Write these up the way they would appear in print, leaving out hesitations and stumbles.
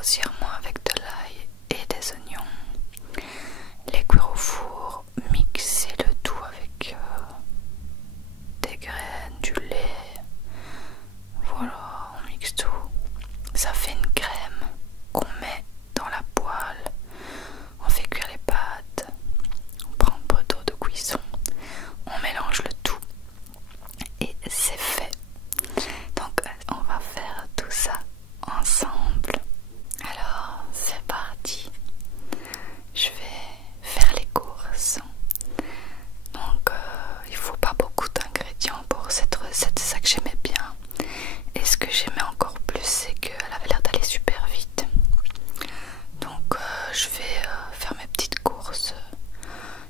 grossièrement avec de l'ail et des oignons. Les cuire au four, mixer le tout avec des graines, du lait. Voilà, on mixe tout. Ça fait une crème qu'on met dans la poêle. On fait cuire les pâtes. On prend un peu d'eau de cuisson. On mélange le tout. Et c'est fait. Donc on va faire tout ça ensemble. Alors c'est parti. Je vais faire les courses. Donc il faut pas beaucoup d'ingrédients pour cette recette, c'est ça que j'aimais bien. Et ce que j'aimais encore plus, c'est qu'elle avait l'air d'aller super vite. Donc je vais faire mes petites courses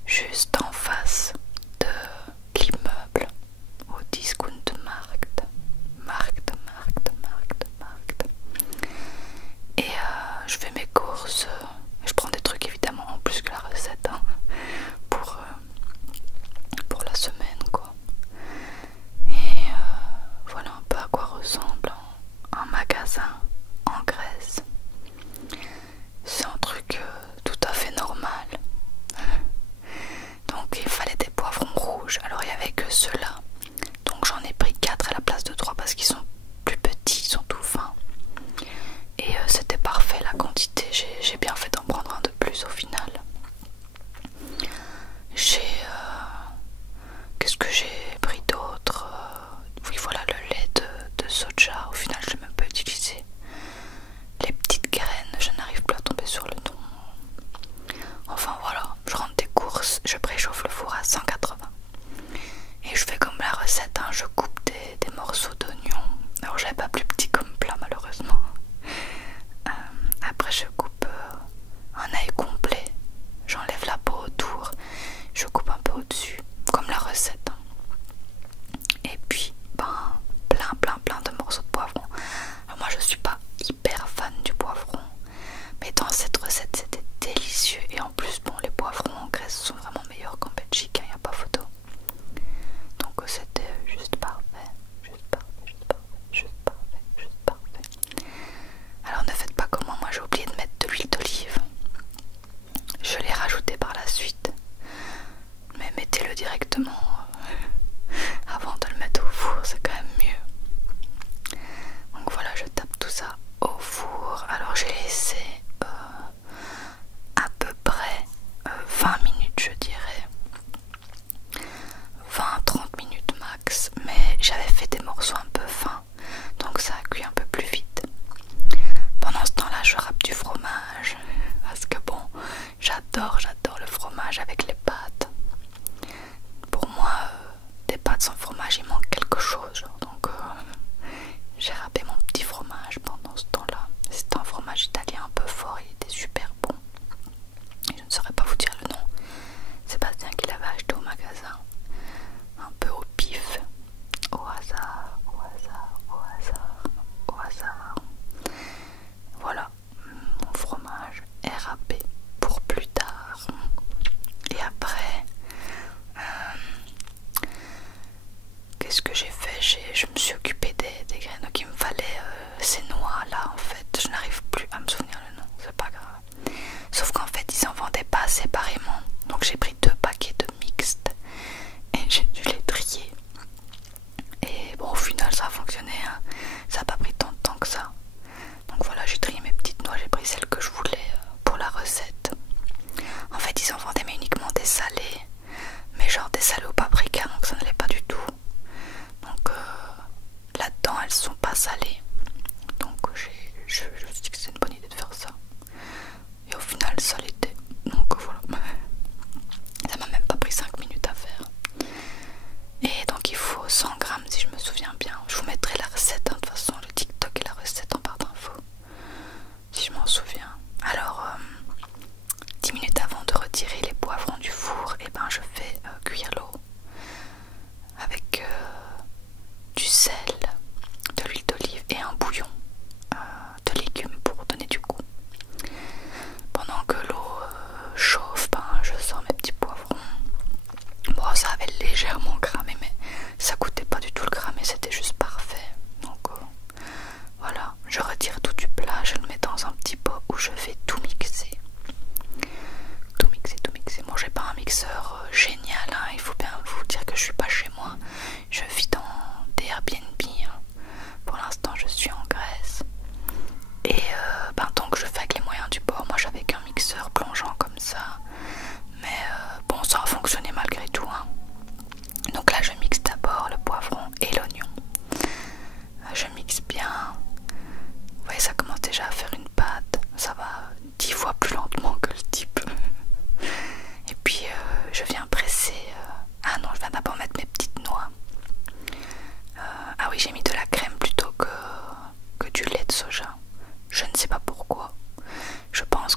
juste en face de l'immeuble au Discount Markt. Et je fais mes courses. Je prends des trucs évidemment en plus que la recette hein, pour la semaine quoi. Et voilà un peu à quoi ressemble un magasin en Grèce. C'est un truc tout à fait normal. Donc il fallait des poivrons rouges. Alors il n'y avait que ceux-là. Donc j'en ai pris 4 à la place de 3 parce qu'ils sont plus petits, ils sont tout fins. Et c'était parfait la quantité. J'ai bien fait d'en prendre un de plus au final. Qu'est-ce que j'ai pris d'autre? Oui voilà le lait de soja. Au final je l'ai même pas utilisé. Les petites graines, je n'arrive plus à tomber sur le nom. Enfin voilà, je rentre des courses, je préchauffe le four à 180. Et je fais comme la recette, hein, je coupe des morceaux d'oignon. Alors j'avais pas plus petit comme plat malheureusement. Après je coupe un ail complet, j'enlève la peau autour, je coupe un peu au-dessus, comme la recette. Et puis plein de morceaux de poivron. Alors moi je suis pas hyper fan du poivron, mais dans cette recette c'était délicieux. Et en plus bon, les poivrons en Grèce sont vraiment meilleurs qu'en Belgique, il n'y a pas photo. Donc c'était juste parfait. Alors ne faites pas comme moi j'ai oublié de mettre de l'huile d'olive. Je l'ai rajouté par la suite. Mais mettez-le directement avant de le mettre au four, c'est quand même mieux. Donc voilà, je tape tout ça au four. Alors j'ai laissé à peu près 20 minutes je dirais. 20-30 minutes max. Mais j'avais fait des morceaux un peu fins. Donc ça a cuit un peu plus vite. Pendant ce temps-là, je râpe du fromage. Parce que bon, j'adore le fromage avec les pâtes. Pour moi, des pâtes sans fromage, il manque quelque chose. Donc j'ai râpé mon petit fromage pendant ce temps-là. C'était un fromage italien un peu fort, il était super bon. Et je ne saurais pas vous dire le nom. Sébastien qui l'avait acheté au magasin. Un peu au pif. Au hasard. Voilà.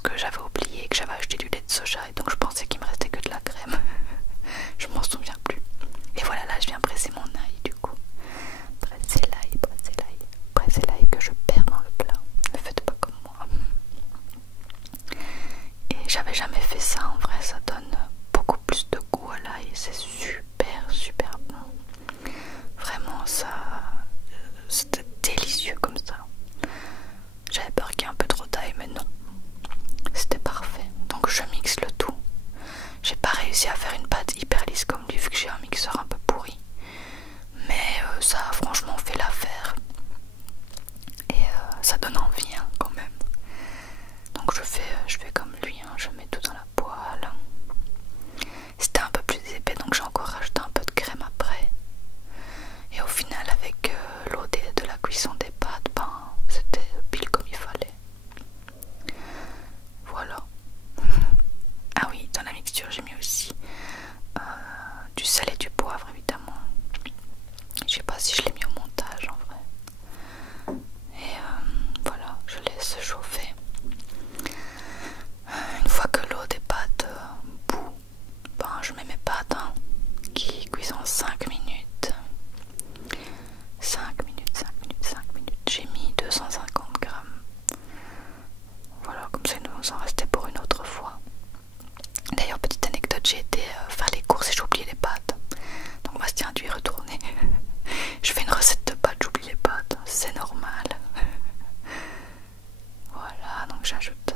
que j'avais oublié que j'avais acheté du lait de soja et donc je pensais qu'il me restait que de la crème. Je m'en souviens plus. Et voilà, là je viens presser mon ail du coup. Presser l'ail, presser l'ail, presser l'ail que je perds dans le plat. Ne faites pas comme moi. Et j'avais jamais fait ça, en vrai ça donne beaucoup plus de goût à l'ail. C'est super super bon. Vraiment ça, c'était délicieux comme ça. J'avais peur qu'il y ait un peu trop d'ail mais non. C'était parfait. Donc je mixe le tout. J'ai pas réussi à faire une pâte hyper lisse comme lui vu que j'ai un mixeur un peu pourri. Mais ça a franchement fait l'affaire. Et ça donne envie hein, quand même. Donc je fais comme lui, hein, je mets tout dans la poêle. C'était un peu plus épais donc j'ai encore rajouté un peu de crème après. Et au final avec l'eau de la cuisson des pâtes, ben, c'était pile comme il fallait. Voilà. Ah oui, dans la mixture j'ai mis aussi du sel et du poivre évidemment. Je sais pas si je l'ai mis au montage en vrai. Et voilà, je laisse chauffer. Une fois que l'eau des pâtes bout, ben, je mets mes pâtes hein, qui cuisent en 5 minutes. 5 minutes, 5 minutes, 5 minutes. J'ai mis 250 grammes. Voilà, comme ça il nous en restait pour une autre fois. D'ailleurs, petite anecdote, j'ai été faire les courses et j'ai oublié les pâtes. Donc Bastien a dû y retourner. Je fais une recette de pâtes, j'oublie les pâtes, c'est normal. Voilà, donc j'ajoute